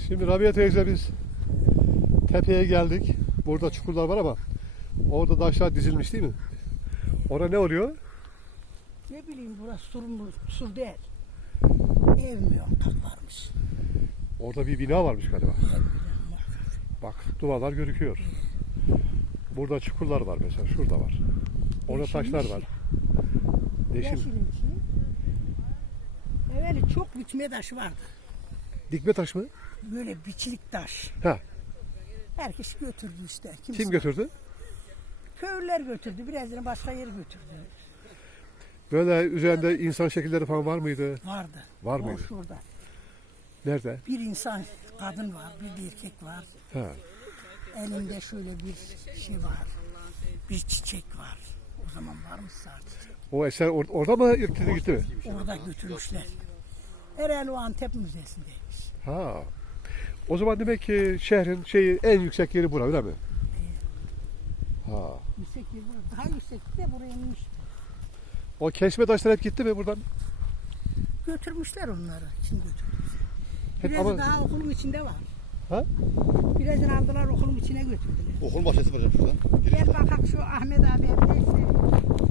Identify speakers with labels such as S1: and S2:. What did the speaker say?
S1: Şimdi Rabia teyze biz tepeye geldik. Burada çukurlar var ama orada taşlar dizilmiş değil mi? Orada ne oluyor?
S2: Ne bileyim burası sur değil. Ev mi yok varmış.
S1: Orada bir bina varmış galiba. Bak duvarlar gözüküyor. Burada çukurlar var mesela. Şurada var. Orada taşlar var. Deşim.
S2: Yeşilinki. Evveli çok bitme taşı vardı.
S1: Dikme taş mı?
S2: Böyle biçilik taş.
S1: Ha.
S2: Herkes götürdü işte.
S1: Kim götürdü?
S2: Köylüler götürdü. Birazını başka yere götürdü.
S1: Böyle üzerinde insan şekilleri falan var mıydı?
S2: Vardı.
S1: Var
S2: O
S1: mıydı?
S2: şurada.
S1: Nerede?
S2: Bir insan, kadın var, bir de erkek var.
S1: Ha.
S2: Elinde şöyle bir şey var. Bir çiçek var. O zaman varmış çiçek.
S1: O eser orada mı gitti mi?
S2: Orada götürmüşler. Herhalde o Antep Müzesi'ndeymiş.
S1: Ha. O zaman demek ki şehrin en yüksek yeri bura öyle mi? Ha.
S2: Yüksek yer burası. Daha yüksek de buraya inmiş.
S1: O kesme taşlar hep gitti mi buradan?
S2: Götürmüşler onları. Kim götürdü?
S1: Hep
S2: Birazı
S1: ama-
S2: daha okulun içinde var.
S1: Ha?
S2: Birazını aldılar okulun içine götürdüler.
S3: Okul bahçesi var şuradan.
S2: Gel bakak şu Ahmet abi evdeyse